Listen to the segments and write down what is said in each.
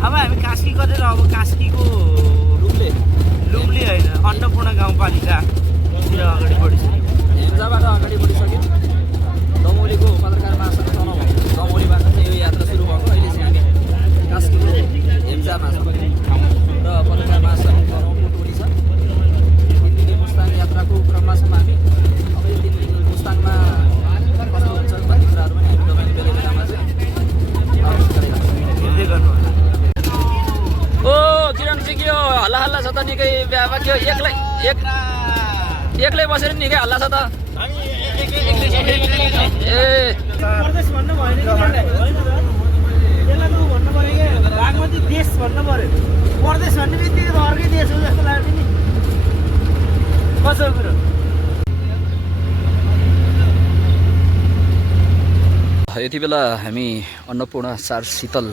अब हामी कास्की गरेर अब कास्कीको लुम्ले होइन अन्नपूर्ण गाउँपालिका अगाडि बढिसक्यो। हेम्जाबाट अगाडि बढिसक्यो। दमौलीको पत्रकार महासङ्घ तनहुँ दमौलीबाट चाहिँ यो यात्रा सुरु भएको। अहिले चाहिँ हामी कास्कीको हेम्जामा छौँ र पत्रकार महासङ्घ तनहुँ टोली छ। 3 दिने मुस्ताङ यात्राको क्रममा छौँ हामी। अब यो 3 दिन मुस्ताङमा कस्तो हुन्छ भन्ने कुराहरू पनि हामी तपाईँले बेला बेलामा चाहिँ हेर्दै गर्नु होला। ओ किरणजी के हो हल्ला हल्ला छ त निकै बिहामा के हो एक्लै बसेर निकै हल्ला छ त ए प्रदेश भन्नु भएन कि होइन त्यसलाई त भन्नु पऱ्यो क्या बागमती देश भन्नु पऱ्यो। प्रदेश भन्ने बित्तिकै त अर्कै देश हो जस्तो लाग्यो नि कसो कुरो। यति बेला हामी अन्नपूर्ण 4 शीतल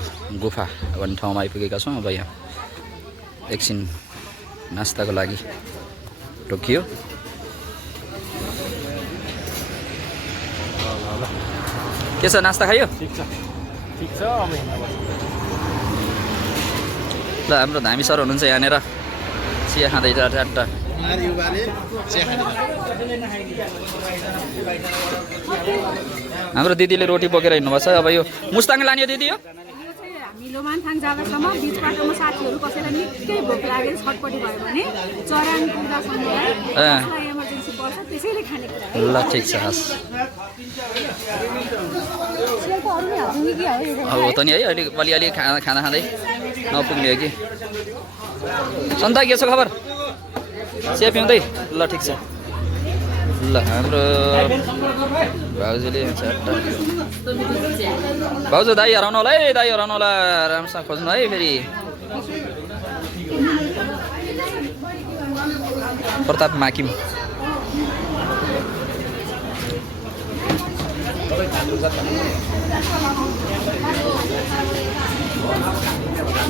गुफा भन्ने ठाउँमा आइपुगेका छौँ। अब यहाँ एकछिन नास्ताको लागि रोकियो। के छ नास्ता खायो? ठिक छ अब ल हाम्रो धामी सर हुनुहुन्छ यहाँनिर चिया खाँदै ट्याट्टा। हाम्रो दिदीले रोटी बोकेर हिँड्नुभएको छ। अब यो मुस्ताङ लाने दिदी हो हामी लोमानथाङ जाँदासम्म बिच बाटोमा साथीहरू कसैलाई निकै भोक लागेर छटपटी भयो भने चराङ पुग्दासम्म इमर्जेन्सी पर्छ त्यसैले खाने कुरा ल ठिक छ हस्। अब हो त नि है अहिले अलिअलि खाना खाँदै नपुग्ने हो कि। सन्ता के छ खबर? चिया पिउँदै? ल ठिक छ। ल हाम्रो भाउजूले भाउजू दाई हराउनु होला है दाई हराउनु होला राम्रोसँग खोज्नु है फेरि। प्रताप माकिम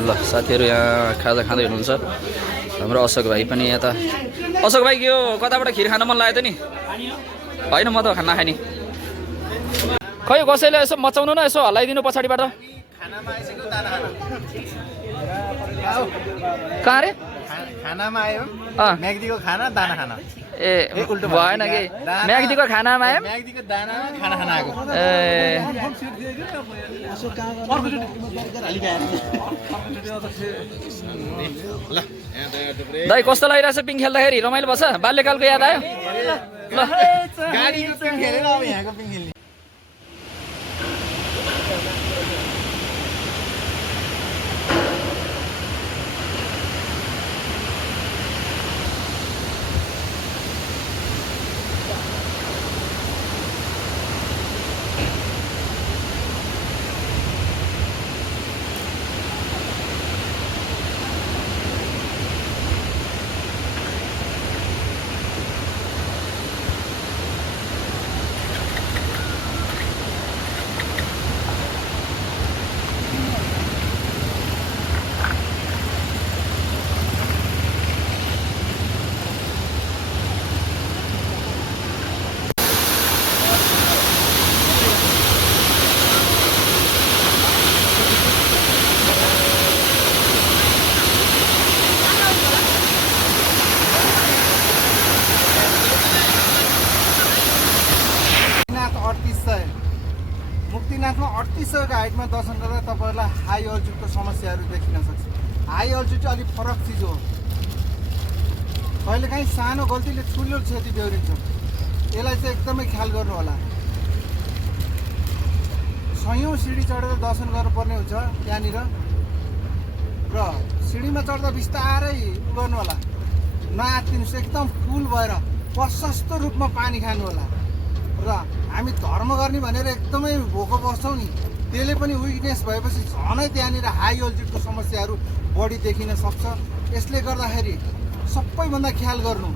ल साथीहरू यहाँ खाजा खाँदै हुनुहुन्छ। हाम्रो अशोक भाइ पनि यता। अशोक भाइ के हो कताबाट खिर खान मन लाग्यो त नि? होइन म त खाना खाने खै कसैले यसो मचाउनु न यसो हल्लाइदिनु पछाडिबाट। कहाँ रे खानामा आयो म्याग्दीको खाना दाना खाना ए भएन कि म्याग्दीको खानामा आयो म्याग्दीको दाना खाना खाना आएको ए दाइ कस्तो लागिरहेछ पिङ खेल्दाखेरि? रमाइलो बस्छ? बाल्यकालको याद आयो? ल गाडीको पिङ खेलेर अब यहाँको पिङ खेल्ने। मुक्तिनाथमा 3800 हाइटमा दर्शन गर्दा तपाईँहरूलाई हाई अल्टिट्युडको समस्याहरू देखिन सक्छ। हाई अल्टिट्युड अलिक फरक चिज हो। कहिलेकाहीँ सानो गल्तीले ठुलो क्षति बेहोरिन्छ। यसलाई चाहिँ एकदमै ख्याल गर्नु होला। सयौँ सिडी चढेर दर्शन गर्नुपर्ने हुन्छ त्यहाँनिर र सिडीमा चढ्दा बिस्तारै गर्नु होला। नआत्तिनुहोस्, एकदम फुल भएर प्रशस्त रूपमा पानी खानु होला। र हामी धर्म गर्ने भनेर एकदमै भोको बस्छौँ नि त्यसले पनि विकनेस भएपछि झनै त्यहाँनिर हाई अल्टिट्युडको समस्याहरू बढी देखिन सक्छ। यसले गर्दाखेरि सबैभन्दा ख्याल गर्नु।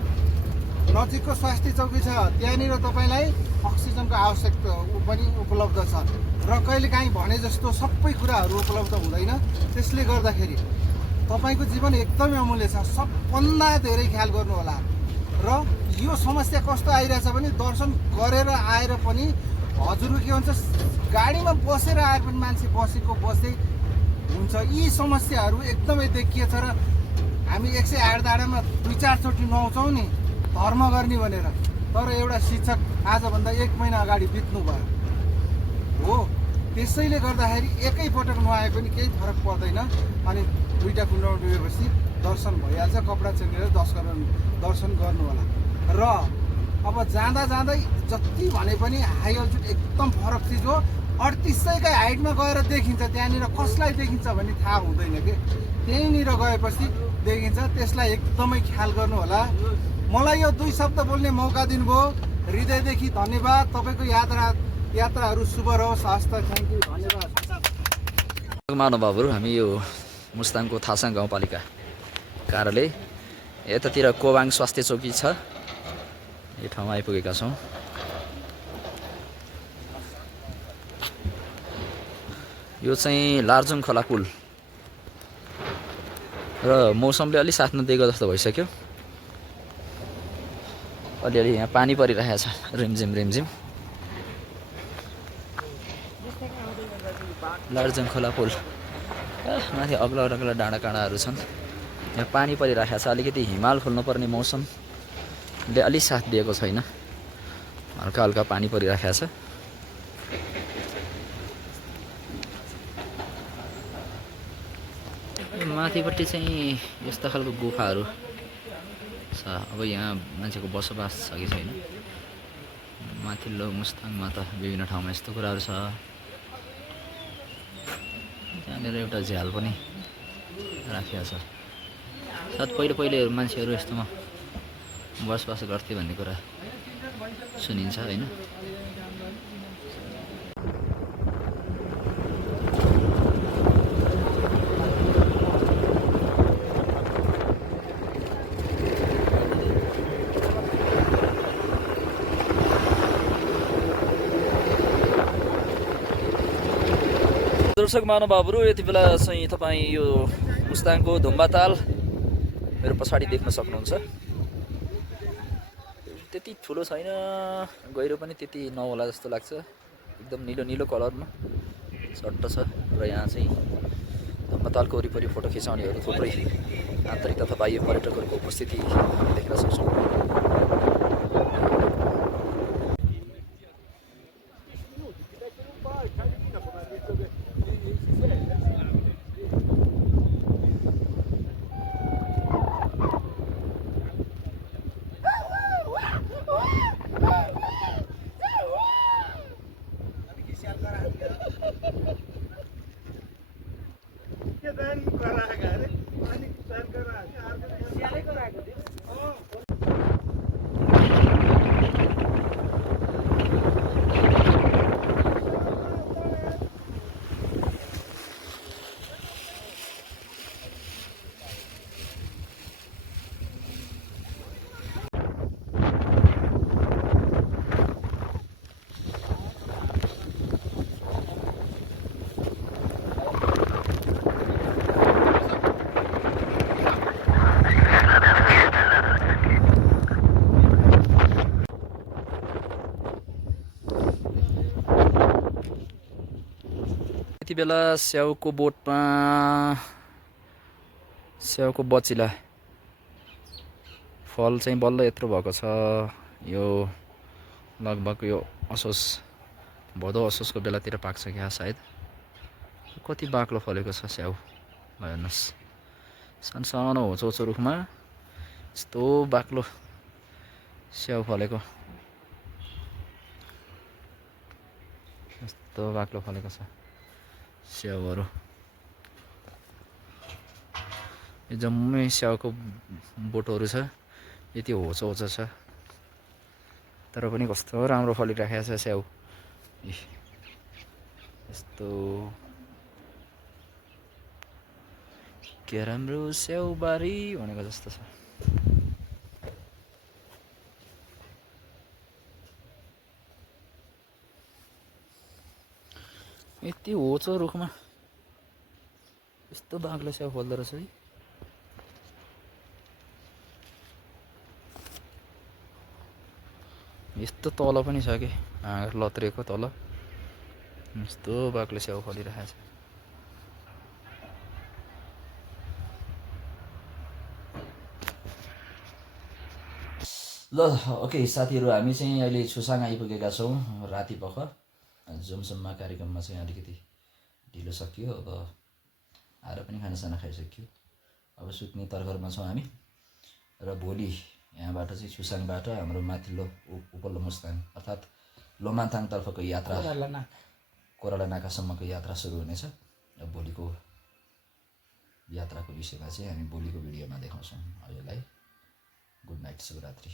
नजिकको स्वास्थ्य चौकी छ त्यहाँनिर तपाईँलाई अक्सिजनको आवश्यकता पनि उपलब्ध छ र कहिलेकाहीँ भने जस्तो सबै कुराहरू उपलब्ध हुँदैन। त्यसले गर्दाखेरि तपाईँको जीवन एकदमै अमूल्य छ। सबभन्दा धेरै ख्याल गर्नु होला। र यो समस्या कस्तो आइरहेछ भने दर्शन गरेर आएर पनि हजुरको के भन्छ गाडीमा बसेर आएर पनि मान्छे बसेको बस्दै हुन्छ। यी समस्याहरू एकदमै देखिएछ र हामी 108 डाँडामा 2-4 चोटि नुहाउँछौँ नि धर्म गर्ने भनेर, तर एउटा शिक्षक आजभन्दा 1 महिना अगाडि बित्नु भयो हो। त्यसैले गर्दाखेरि एकैपटक नुहाए पनि केही फरक पर्दैन। अनि 2टा कुण्डमा डुबेपछि दर्शन भइहाल्छ। कपडा चेन्ज गरेर दर्शन गर्नु होला। र अब जाँदा जाँदै जति भने पनि हाई अल्टिट्युड एकदम फरक चिज हो। 3800कै हाइटमा गएर देखिन्छ, त्यहाँनिर कसलाई देखिन्छ भन्ने थाहा हुँदैन कि, त्यहीँनिर गएपछि देखिन्छ। त्यसलाई एकदमै ख्याल गर्नु होला। मलाई यो 2 शब्द बोल्ने मौका दिनुभयो, हृदयदेखि धन्यवाद। तपाईँको यात्राहरू शुभ रहोस्। हस्त थ्याङ्क यू, धन्यवाद। महानुभावहरू, हामी यो मुस्ताङको थासाङ गाउँपालिका कार्यालय यतातिर कोबाङ स्वास्थ्य चौकी छ, यो ठाउँमा आइपुगेका छौँ। यो चाहिँ लार्जुङ खोला पुल र मौसमले अलि साथ नदिएको जस्तो भइसक्यो। अलिअलि यहाँ पानी परिरहेको छ, रिमझिम रिमझिम। लार्जुङ खोला पुल माथि अग्ला अग्ला डाँडा काँडाहरू छन्। यहाँ पानी परिरहेको छ। अलिकति हिमाल खोल्नुपर्ने मौसमले अलि साथ दिएको छैन, हल्का हल्का पानी परिरहेको छ। माथिपट्टि चाहिँ यस्ता खालको गुफाहरू छ। अब यहाँ मान्छेको बसोबास छ कि छैन, माथिल्लो मुस्ताङमा त विभिन्न ठाउँमा यस्तो कुराहरू छ। त्यहाँनिर एउटा झ्याल पनि राखिएको छ। सायद पहिले मान्छेहरू यस्तोमा बसोबास गर्थे भन्ने कुरा सुनिन्छ होइन। दर्शक महानुभावहरू, यति बेला चाहिँ तपाईँ यो मुस्ताङको धुम्बाताल मेरो पछाडि देख्न सक्नुहुन्छ। त्यति ठुलो छैन, गहिरो पनि त्यति नहोला जस्तो लाग्छ। एकदम निलो निलो कलरमा चट्ट छ। र यहाँ चाहिँ धुम्बातालको वरिपरि फोटो खिचाउनेहरू थुप्रै आन्तरिक तथा बाह्य पर्यटकहरूको उपस्थिति हामी देख्न सक्छौँ। यति बेला स्याउको बोटमा स्याउको बचिला फल चाहिँ बल्ल यत्रो भएको छ। यो लगभग यो असोज भदौ असोजको बेलातिर पाक्छ क्या सायद। कति बाक्लो फलेको छ स्याउ हेर्नुहोस्। सानो होचो रुखमा यस्तो बाक्लो स्याउ फलेको, यस्तो बाक्लो फलेको छ स्याउहरू। यो जम्मै स्याउको बोटहरू छ, यति होचो छ, तर पनि कस्तो राम्रो फलिराखेको छ स्याउ। यस्तो के राम्रो स्याउबारी भनेको जस्तो छ। यति होचो रुखमा यस्तो बाक्लो स्याउ फल्दो रहेछ है। यस्तो तल पनि छ कि हाँगर लत्रेको तल, यस्तो बाक्लो स्याउ फलिरहेको छ। ल ओके साथीहरू, हामी चाहिँ अहिले छुसाङ आइपुगेका छौँ राति पख। जुमसम्म कार्यक्रममा चाहिँ अलिकति ढिलो सकियो, अब आएर पनि खानासाना खाइसक्यो, अब सुत्ने तर्खरमा छौँ हामी। र भोलि यहाँबाट चाहिँ छुसाङबाट हाम्रो माथिल्लो उपल्लो मुस्ताङ अर्थात् लोमान्थाङतर्फको यात्रा, कोराला नाकासम्मको यात्रा सुरु हुनेछ। र भोलिको यात्राको विषयमा चाहिँ हामी भोलिको भिडियोमा देखाउँछौँ। अहिलेलाई गुड नाइट, शुभरात्रि।